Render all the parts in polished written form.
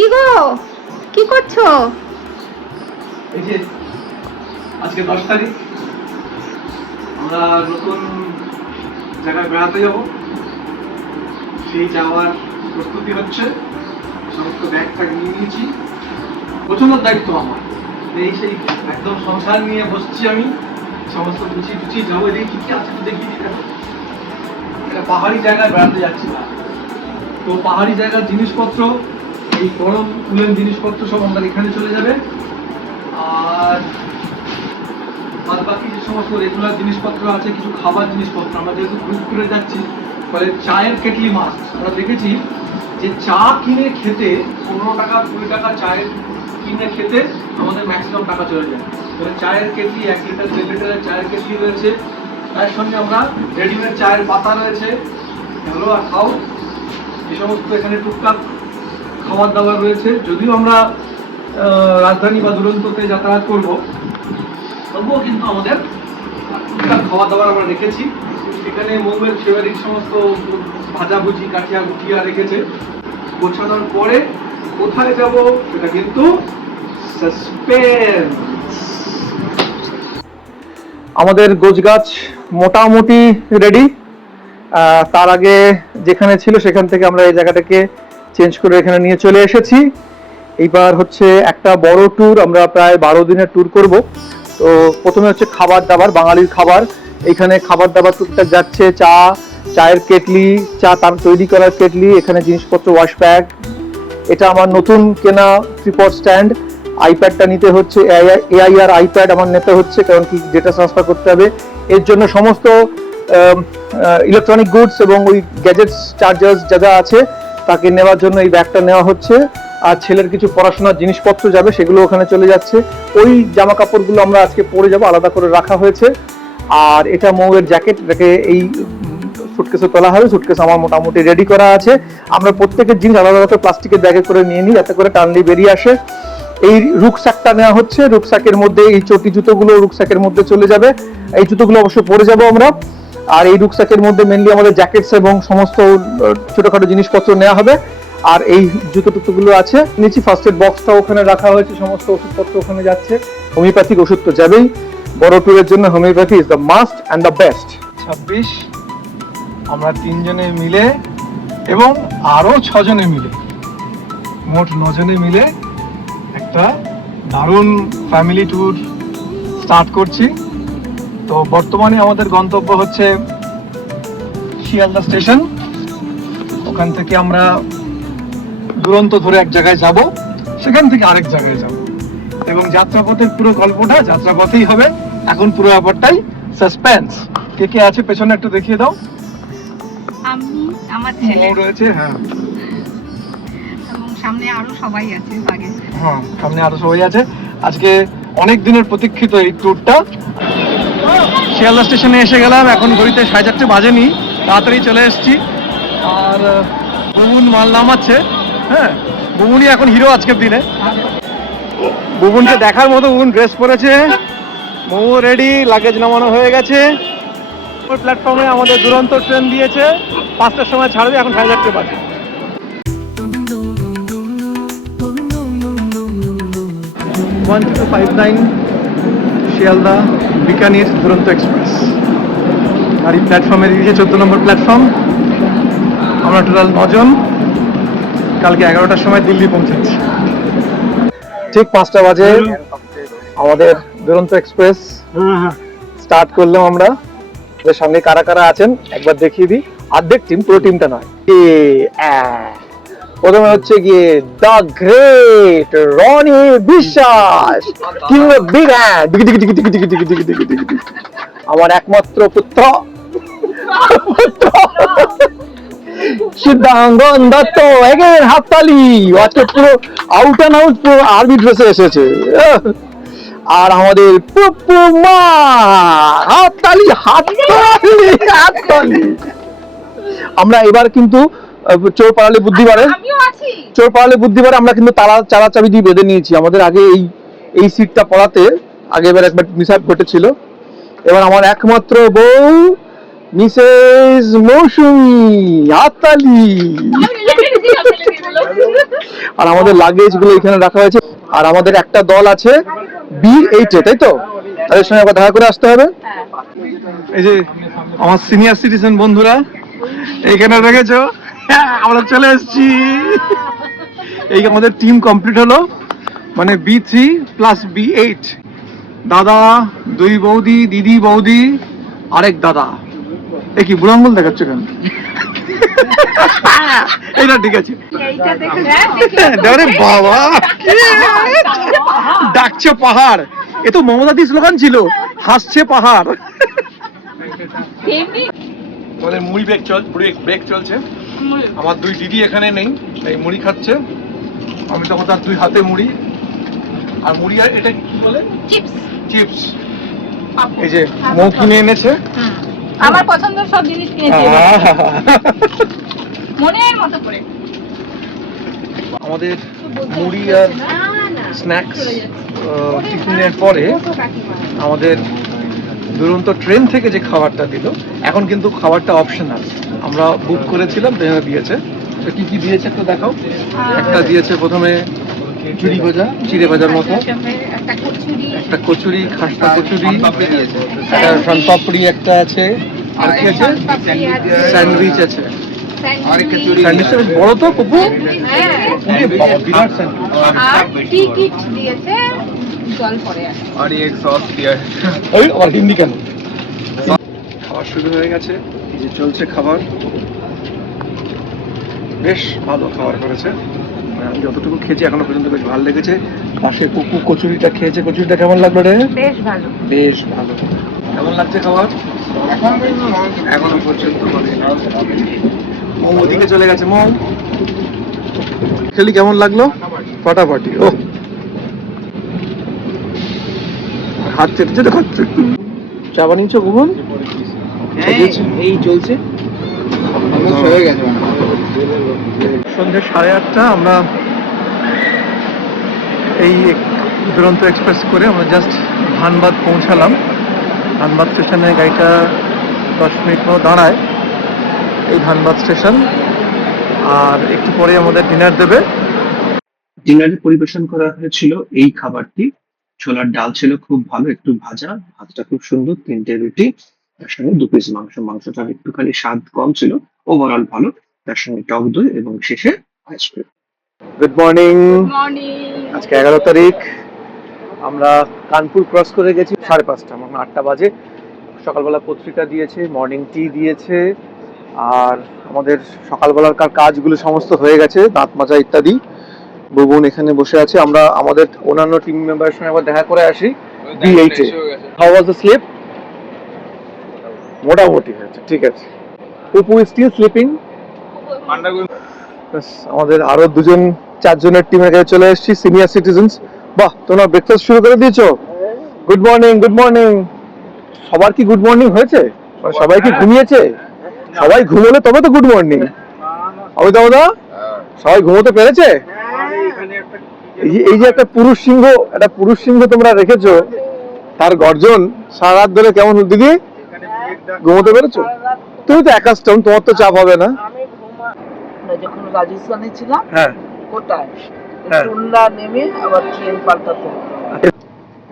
কি গো, কি করছো? এই যে আজকে 10 তারিখ, আমরা নতুন জায়গায় বেড়াতে যাব। সেই যাওয়ার প্রস্তুতি হচ্ছে, সমস্ত ব্যাগ ট্যাগ নিয়ে নিয়েছি। প্রচন্ড দায়িত্ব আমার, এই সেই একদম সংসার নিয়ে বসছি আমি, সমস্ত গুছিয়ে যাবো। এদিকে কি কি আছে দেখিয়ে দিতে হবে। একটা পাহাড়ি জায়গায় বেড়াতে যাচ্ছি না, তো পাহাড়ি জায়গার জিনিসপত্র, এই গরম উলেন জিনিসপত্র সব আমাদের এখানে চলে যাবে। আর বাদ বাকি যে সমস্ত রেগুলার জিনিসপত্র আছে, কিছু খাবার জিনিসপত্র, আমরা যেহেতু গ্রুপ করে যাচ্ছি, ফলে চায়ের কেটলি মাস্ট। আমরা দেখেছি যে চা কিনে খেতে 15 টাকা 20 টাকা চায়ের কিনে খেতে আমাদের ম্যাক্সিমাম টাকা চলে যায়। ফলে চায়ের কেটলি 1 লিটার 1.5 লিটারের চায়ের কেটলি রয়েছে, তার সঙ্গে আমরা রেডিমেড চায়ের পাতা রয়েছে, হ্যালো আর খাও, এই সমস্ত এখানে টুকটাক খাবার দাবার রয়েছে। যদিও আমরা রাজধানী বা দুরন্ততে যাতায়াত করব, তবুও কিন্তু আমাদের টুকটাক খাবার দাবার আমরা রেখেছি। এখানে মৌয়ের ফেভারিট সমস্ত ভাজাভুজি, কাঠিয়া গুটিয়া রেখেছে। গোছানোর পরে কোথায় যাব সেটা কিন্তু সাসপেন্স। আমাদের গোছগাছ মোটামুটি রেডি। তার আগে যেখানে ছিল সেখান থেকে আমরা এই জায়গাটাকে চেঞ্জ করে এখানে নিয়ে চলে এসেছি। এইবার হচ্ছে একটা বড় ট্যুর, আমরা প্রায় 12 দিনের ট্যুর করব। তো প্রথমে হচ্ছে খাবার দাবার, বাঙালির খাবার। এখানে খাবার দাবার টুকটাক যাচ্ছে, চায়ের কেটলি, চা তার তৈরি করার কেটলি, এখানে জিনিসপত্র, ওয়াশ ব্যাগ। এটা আমার নতুন কেনা ট্রিপড স্ট্যান্ড। আইপ্যাডটা নিতে হচ্ছে, এআইআর আইপ্যাড আমার নিতে হচ্ছে, কারণ কি ডেটা ট্রান্সফার করতে হবে। এর জন্য সমস্ত ইলেকট্রনিক গুডস এবং ওই গ্যাজেটস, চার্জার্স যা যা আছে তাকে নেওয়ার জন্য এই ব্যাগটা নেওয়া হচ্ছে। আর ছেলের কিছু পড়াশোনার জিনিসপত্র যাবে, সেগুলো ওখানে চলে যাচ্ছে। ওই জামা কাপড়গুলো আমরা আজকে পরে যাব, আলাদা করে রাখা হয়েছে। আর এটা মৌয়ের জ্যাকেট, এটাকে এই সুটকেসে তোলা হবে। সুটকেস আমার মোটামুটি রেডি করা আছে। আমরা প্রত্যেকের জিনিস আলাদা আলাদা প্লাস্টিকের ব্যাগে করে নিয়ে নিই, যাতে করে টানলি বেরিয়ে আসে। এই রুকস্যাকটা নেওয়া হচ্ছে, রুকস্যাকের মধ্যে এই চটি জুতোগুলো রুকস্যাকের মধ্যে চলে যাবে। এই জুতোগুলো অবশ্যই পরে যাব আমরা। আর এই রুকস্যাকের মধ্যে মেনলি আমাদের জ্যাকেটস এবং সমস্ত ছোটখাটো জিনিসপত্র নেওয়া হবে। আর এই জুতো টুতোগুলো আছে নিচে। ফার্স্ট এড বক্সটা ওখানে রাখা হয়েছে, সমস্ত ওষুধপত্র ওখানে যাচ্ছে। হোমিওপ্যাথিক ওষুধ তো যাবেই, বড় ট্যুরের জন্য homeopathy is the must and the best. 26 আমরা 3 জনে মিলে এবং আরো 6 জনে মিলে, মোট 9 জনে মিলে একটা দারুণ ফ্যামিলি ট্যুর স্টার্ট করছি। তো বর্তমানে আমাদের গন্তব্য হচ্ছে শিয়ালদা স্টেশন। ওখান থেকে আমরা দুরন্ত ধরে এক জায়গায় যাব, সেখান থেকে আরেক জায়গায় যাব, এবং যাত্রাপথের পুরো গল্পটা যাত্রাপথেই হবে। এখন পুরো ব্যাপারটাই সাসপেন্স। কে কে আছে পেছনে একটু দেখিয়ে দাও। আমি, আমার ছেলে রয়েছে, হ্যাঁ, এবং সামনে আরো সবাই আছে। হ্যাঁ, সামনে আরো সবাই আছে। আজকে অনেক দিনের প্রতীক্ষিত এই ট্যুরটা। শিয়ালদা স্টেশনে এসে গেলাম, এখন ঘড়িতে 4:30 বাজেনি, তাড়াতাড়ি চলে এসেছি। আর বুবুন মাল নামাচ্ছে। হ্যাঁ, বুবুনই এখন হিরো আজকের দিনে। বুবুনকে দেখার মতো বুবুন ড্রেস পরেছে। মোমো রেডি, লাগেজ নামানো হয়ে গেছে। প্ল্যাটফর্মে আমাদের দুরন্ত ট্রেন দিয়েছে, 5টার সময় ছাড়বে, এখন 4:30 বাজে। 1259 শিয়ালদা বিকানির দুরন্ত এক্সপ্রেস। আর এই প্ল্যাটফর্মে দিয়েছে 14 নম্বর প্ল্যাটফর্ম। আমরা টোটাল 9 জন, কালকে 11টার সময় দিল্লি পৌঁছাচ্ছি। ঠিক 5টা বাজে আমাদের দুরন্ত এক্সপ্রেস স্টার্ট করলাম আমরা। সামনে কারা কারা আছেন একবার দেখিয়ে দিই। অর্ধেক টিম, পুরো টিমটা নয়। প্রথমে হচ্ছে গিয়ে দ্য গ্রেট রনি বিশ্বাস, কিং অফ বিগ হ্যান্ড, আমার একমাত্র পুত্র সিদ্ধাঙ্গন দত্ত। এগেন হাততালি, আজকে পুরো আউট অ্যান্ড আউট পুরো আর্মি ড্রেসে এসেছে। আর আমাদের পুপুমা, হাততালি হাততালি হাততালি। আমরা এবার কিন্তু চোর পালালে বুদ্ধিবারে, আমরা কিন্তু তালা চালা চাবি দিয়ে বেঁধে নিয়েছি। আমাদের আগে এই সিটটা পড়াতে আগে এবার একবার মিসআপ ঘটেছিল। এবার আমার একমাত্র বউ মিসেস মৌসুমী, হাততালি। আর আমাদের লাগেজ গুলো এখানে রাখা হয়েছে। আর আমাদের একটা দল আছে B8 এ, তাই তো? তাদের সঙ্গে আবার দেখা করে আসতে হবে। এই যে আমার সিনিয়র সিটিজেন বন্ধুরা এখানে রেখেছো, আমরা চলে এসেছি। এই আমাদের টিম কমপ্লিট হলো, মানে B3 প্লাস B8। দাদা, দুই বৌদি, দিদি বৌদি, আরেক দাদা। এ কি বুড়ো আঙ্গুল দেখাচ্ছ কেন? এইটা ঠিক আছে। আরে বাবা, ডাকছে পাহাড়। এ তো মমতাদি স্লোগান ছিল, হাসছে পাহাড়। আমাদের মুড়ি ব্রেক চলছে। আমার দুই দিদি এখানে নেই, এই মুড়ি খাচ্ছে। আমি তখন তার দুই হাতে মুড়ি। আর মুড়ি আর এটা কি বলে? চিপস। এই যে মৌ কিনে এনেছে, আমার পছন্দের সব জিনিস কিনেছি মনের মতো করে। আমাদের মুড়ি আর স্ন্যাক্স টিফিনের পরে আমাদের দুরন্ত ট্রেন থেকে যে খাবারটা দিল, এখন কিন্তু খাবারটা অপশনাল। আমরা বুক করেছিলাম, ট্রেনে দিয়েছে। তো কি কি দিয়েছে একটু দেখাও। একটা দিয়েছে প্রথমে চিড়ে ভাজার মতো, একটা কচুরি, খাস্তা কচুরি, একটা শনপাপড়ি একটা আছে, আর কি আছে? স্যান্ডউইচ আছে। স্যান্ডউইচটা বেশ বড় তো কুকু, বিরাট স্যান্ডউইচ। আর টিকিট দিয়েছে, জল পড়ে আছে। और ये एक सॉस दिया है। ওই আবার হিন্দি কেন? খাবার শুরু হয়ে গেছে, এই যে চলছে খাবার। বেশ ভালো খাবার করেছে, আমি যতটুকু খেয়েছি এখনো পর্যন্ত বেশ ভালো লেগেছে। পাশে কুকু কচুরিটা খেয়েছে, কচুরিটা কেমন লাগলো রে? বেশ ভালো। বেশ ভালো। কেমন লাগছে খাবার? এখনো পর্যন্ত মৌ ওদিকে চলে গেছে। মৌ খেলি, কেমন লাগলো? ফাটাফাটি। ও হাত চেটে চেটে খাচ্ছে। চা বানিয়েছো গুগুন? এই চলছে, হয়ে গেছে। সন্ধ্যে 8:30 আমরা এই দুরন্ত এক্সপ্রেস করে আমরা জাস্ট ধানবাদ পৌঁছালাম। ধানবাদ স্টেশনে গাড়িটা 10 মিনিট মতো দাঁড়ায়, এই ধানবাদ স্টেশন। আর একটু পরে আমাদের ডিনার দেবে। ডিনারে পরিবেশন করা হয়েছিল এই খাবারটি। ছোলার ডাল ছিল খুব ভালো, একটু ভাজা, ভাতটা খুব সুন্দর, 3টে রুটি, তার সঙ্গে 2 পিস মাংস। মাংসটা একটুখানি স্বাদ কম ছিল, ওভারঅল ভালো। তার সঙ্গে টক দই এবং শেষে আইসক্রিম। Good morning. মর্নিং। আজকে 11 তারিখ। আমরা কানপুর ক্রস করে গেছি 5:30, মানে 8টা বাজে। সকালবেলা পত্রিকা দিয়েছে, মর্নিং টি দিয়েছে, আর আমাদের সকালবেলার কাজগুলো সমস্ত হয়ে গেছে, দাঁত মাজা ইত্যাদি। বুবুন এখানে বসে আছে। আমরা আমাদের অন্যান্য টিম মেম্বারের সঙ্গে আবার দেখা করে আসি B8 এ। How was the sleep? মোটামুটি হয়েছে, ঠিক আছে। Pupu is still sleeping. আমাদের আরো 4জনের টিমের কাছে চলে এসেছি, সিনিয়র সিটিজেন্স। বাহ, তোমরা ব্রেকফাস্ট শুরু করে দিয়েছো? Good morning, good morning. সবার কি গুড মর্নিং হয়েছে? মানে সবাই কি ঘুমিয়েছে? সবাই ঘুমোলে তবে তো গুড মর্নিং। অমিতাভদা, সবাই ঘুমোতে পেরেছে? এই যে একটা পুরুষ সিংহ তোমরা রেখেছো, তার গর্জন সারা রাত ধরে কেমন? দিদি, ঘুমোতে পেরেছো? তুমি তো একাস্টম, তোমার তো চাপ হবে না। যখন রাজস্থানে ছিলাম, হ্যাঁ, কোটায় হ্যাঁ। টুন্ডা নেমে আবার ট্রেন পাল্টাতে হতো।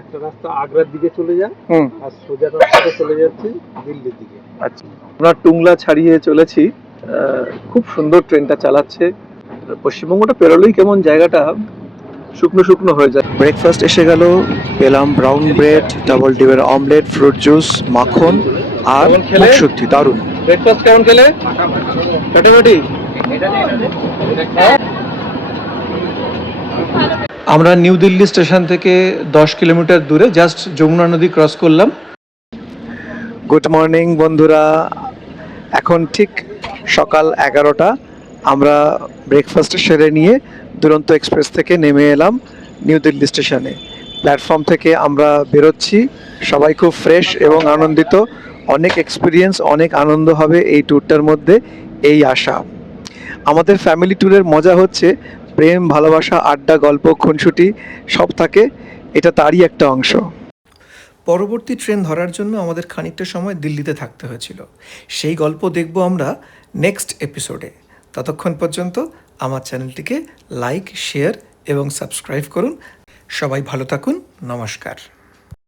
একটা রাস্তা আগ্রার দিকে চলে যায়, হুম, আর সোজা রাস্তাটা চলে যাচ্ছে দিল্লির দিকে। আচ্ছা। আমরা টুংলা ছাড়িয়ে চলেছি। খুব সুন্দর ট্রেনটা চালাচ্ছে। পশ্চিমবঙ্গটা পেরোলেই কেমন জায়গাটা শুকনো শুকনো হয়ে যায়। ব্রেকফাস্ট এসে গেল। পেলাম ব্রাউন ব্রেড, ডাবল ডিমের অমলেট, ফ্রুট জুস, মাখন আর সত্যি দারুণ। ব্রেকফাস্ট কেমন খেলে? ফাটাফাটি। আমরা নিউ দিল্লি স্টেশন থেকে 10 কিলোমিটার দূরে জাস্ট যমুনা নদী ক্রস করলাম। গুড মর্নিং বন্ধুরা, এখন ঠিক সকাল 11টা। আমরা ব্রেকফাস্ট সেরে নিয়ে দুরন্ত এক্সপ্রেস থেকে নেমে এলাম নিউ দিল্লি স্টেশনে। প্ল্যাটফর্ম থেকে আমরা বেরোচ্ছি, সবাই খুব ফ্রেশ এবং আনন্দিত। অনেক এক্সপিরিয়েন্স, অনেক আনন্দ হবে এই ট্যুরটার মধ্যে, এই আশা। আমাদের ফ্যামিলি ট্যুরের মজা হচ্ছে প্রেম, ভালোবাসা, আড্ডা, গল্প, খুনসুটি সব থাকে, এটা তারই একটা অংশ। পরবর্তী ট্রেন ধরার জন্য আমাদের খানিকটা সময় দিল্লিতে থাকতে হয়েছিল। সেই গল্প দেখব আমরা নেক্সট এপিসোডে। ততক্ষণ পর্যন্ত আমার চ্যানেলটিকে লাইক, শেয়ার এবং সাবস্ক্রাইব করুন। সবাই ভালো থাকুন। নমস্কার।